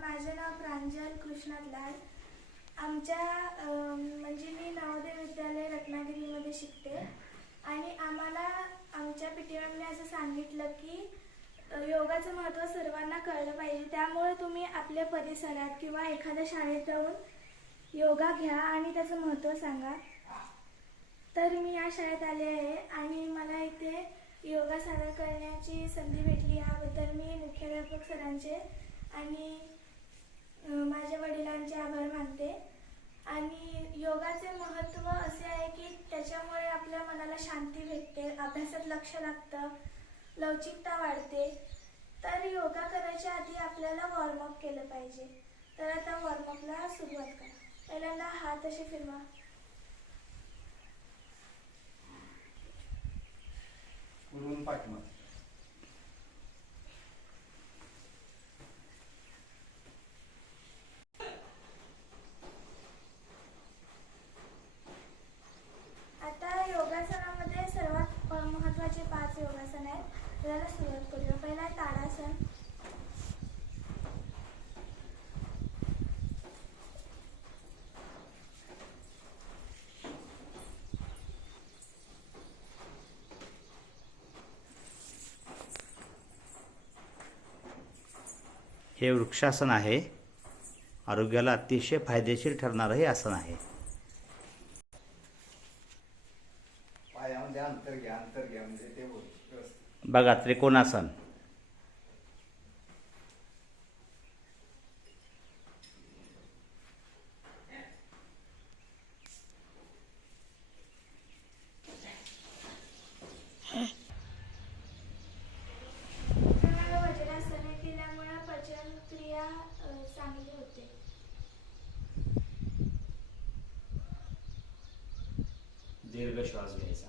माझे नाव प्रांजल कृष्णात लाड. आमच्या म्हणजे मी नवोदय विद्यालय रत्नागिरीमध्ये शिकते आणि आम्हाला आमच्या पीटी मॅमने असं सांगितलं की योगाचं महत्त्व सर्वांना कळलं पाहिजे. त्यामुळे तुम्ही आपल्या परिसरात किंवा एखाद्या शाळेत जाऊन योगा घ्या आणि त्याचं महत्त्व सांगा. तर मी या शाळेत आले आहे आणि मला इथे योगा सादर करण्याची संधी भेटली. याबद्दल मी मुख्याध्यापक सरांचे आणि माझ्या वडिलांचे आभार मानते. आणि योगाचे महत्त्व असे आहे की त्याच्यामुळे आपल्या मनाला शांती भेटते, अभ्यासात लक्ष लागतं, लवचिकता वाढते. तर योगा करायच्या आधी आपल्याला वॉर्मअप केलं पाहिजे. तर आता वॉर्मअपला सुरुवात करा. पहिल्यांदा हात असे फिरवा. पुढून पाठीमागे. आता योगासनामध्ये सर्वात महत्त्वाचे 5 योगासन आहेत. त्याला सुरुवात करूया. पहिला आहे ताडासन. हे वृक्षासन आहे. आरोग्याला अतिशय फायदेशीर ठरणारं हे आसन आहे. पायामध्ये अंतर घ्या म्हणजे ते व्यवस्थित. बघा, त्रिकोणासन. वज्रासन केल्यामुळे पचन क्रिया चांगली होते. दीर्घ श्वास घ्यायचा.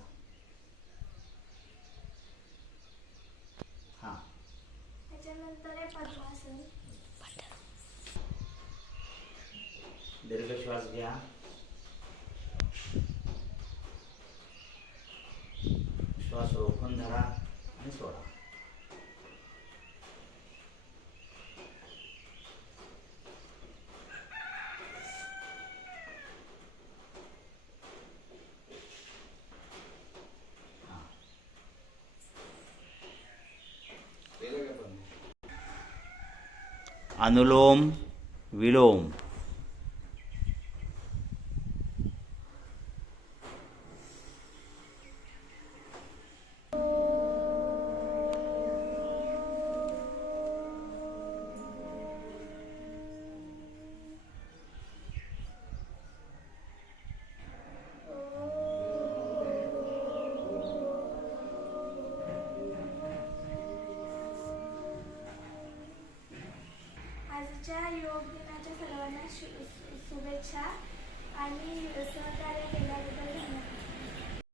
हां. त्याच्यानंतर आहे पद्मासन. दीर्घ श्वास घ्या. श्वास रोखून धरा आणि सोडा. अनुलोम विलोम. आजच्या योग दिनाच्या सर्वांना शुभेच्छा आणि